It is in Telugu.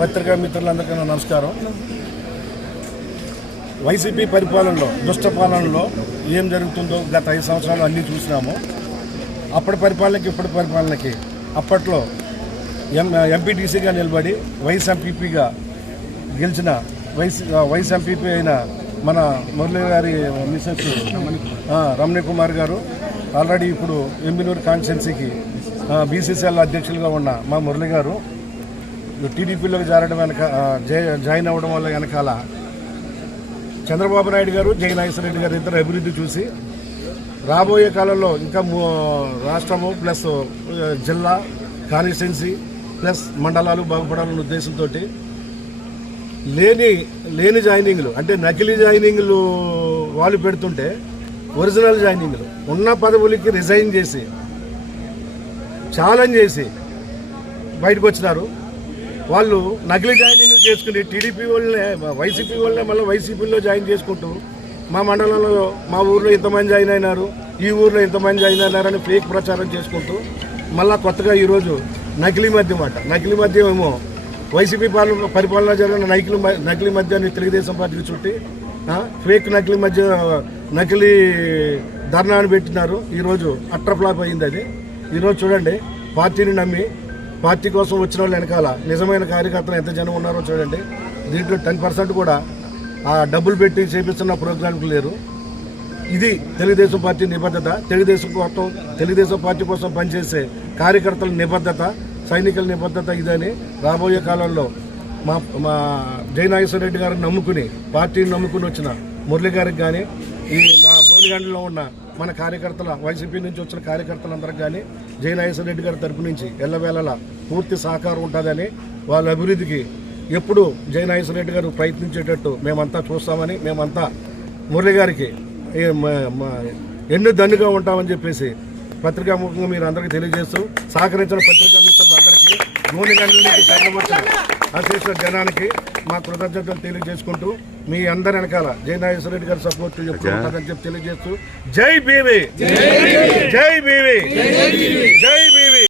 పత్రికా మిత్రులందరికీ నమస్కారం. వైసీపీ పరిపాలనలో, దుష్ట పాలనలో ఏం జరుగుతుందో గత 5 సంవత్సరాలు అన్నీ చూసినాము. అప్పటి పరిపాలనకి ఇప్పటి పరిపాలనకి, అప్పట్లో ఎంపీటీసీగా నిలబడి వైస్ ఎంపీపీగా గెలిచిన వైస్ ఎంపీపీ అయిన మన మురళి గారి మిసెస్ రమణి కుమార్ గారు ఆల్రెడీ ఇప్పుడు ఎంబీనూరు కాన్స్టిట్యున్సీకి బీసీసీఎల్ అధ్యక్షులుగా ఉన్న మా మురళి గారు టీడీపీలోకి జాయిన్ అవ్వడం వల్ల వెనకాల చంద్రబాబు నాయుడు గారు, జగన్మోహన్ గారు ఇద్దరు అభివృద్ధి చూసి రాబోయే కాలంలో ఇంకా రాష్ట్రము ప్లస్ జిల్లా కాన్స్టిట్యున్సీ ప్లస్ మండలాలు బాగుపడాలన్న ఉద్దేశంతో లేని జాయినింగ్లు, అంటే నకిలీ జాయినింగ్లు వాళ్ళు పెడుతుంటే ఒరిజినల్ జాయినింగ్లు ఉన్న పదవులకి రిజైన్ చేసి ఛాలెంజ్ చేసి బయటకు వచ్చినారు. వాళ్ళు నకిలీ జాయినింగ్లు చేసుకుని టీడీపీ వాళ్ళనే, వైసీపీ వాళ్ళనే మళ్ళీ వైసీపీలో జాయిన్ చేసుకుంటూ మా మండలంలో మా ఊర్లో ఇంతమంది జాయిన్ అయినారు, ఈ ఊర్లో ఇంతమంది జాయిన్ అయినారని ఫేక్ ప్రచారం చేసుకుంటూ మళ్ళీ కొత్తగా ఈరోజు నకిలీ మద్యం ఏమో వైసీపీ పరిపాలన జరిగిన నకిలీ మద్యాన్ని తెలుగుదేశం పార్టీకి చుట్టి ఫేక్ నకిలీ ధర్నాన్ని పెట్టినారు. ఈరోజు అట్రఫ్లాప్ అయింది అది. ఈరోజు చూడండి, పార్టీని నమ్మి పార్టీ కోసం వచ్చిన వాళ్ళు వెనకాల నిజమైన కార్యకర్తలు ఎంత జనం ఉన్నారో చూడండి. దీంట్లో 10% కూడా ఆ డబ్బులు పెట్టి చేపిస్తున్న ప్రోగ్రాంలు లేరు. ఇది తెలుగుదేశం పార్టీ నిబద్ధత. తెలుగుదేశం పార్టీ కోసం పనిచేసే కార్యకర్తల నిబద్ధత, సైనికుల నిబద్ధత ఇదని రాబోయే కాలంలో మా జయనాగేశ్వర రెడ్డి గారిని నమ్ముకుని, పార్టీని నమ్ముకుని వచ్చిన మురళి గారికి కానీ, ఈ మా గోలిగండలో ఉన్న మన కార్యకర్తల, వైసీపీ నుంచి వచ్చిన కార్యకర్తలందరికీ కానీ జయనాగేశ్వర రెడ్డి గారి తరపు నుంచి ఎల్లవేళలా పూర్తి సహకారం ఉంటుందని, వాళ్ళ అభివృద్ధికి ఎప్పుడు జయనాగేశ్వర రెడ్డి గారు ప్రయత్నించేటట్టు మేమంతా చూస్తామని, మేమంతా మురళి గారికి ఎన్నో దన్నుగా ఉంటామని చెప్పేసి పత్రికాముఖంగా మీరు అందరికీ తెలియజేస్తూ, సహకరించిన పత్రికా మిత్రులందరికీ, గోలిగండ్ల నుంచి తరలివచ్చిన అశేష జనానికి మా కృతజ్ఞతలు తెలియజేసుకుంటూ, మీ అందరి వెనకాల జయనాగేశ్వర రెడ్డి గారి సపోర్ట్ ఎప్పుడు ఉంటుందని చెప్పి తెలియజేస్తూ, జై బీవీ, జై బీవీ, జై బీవీ.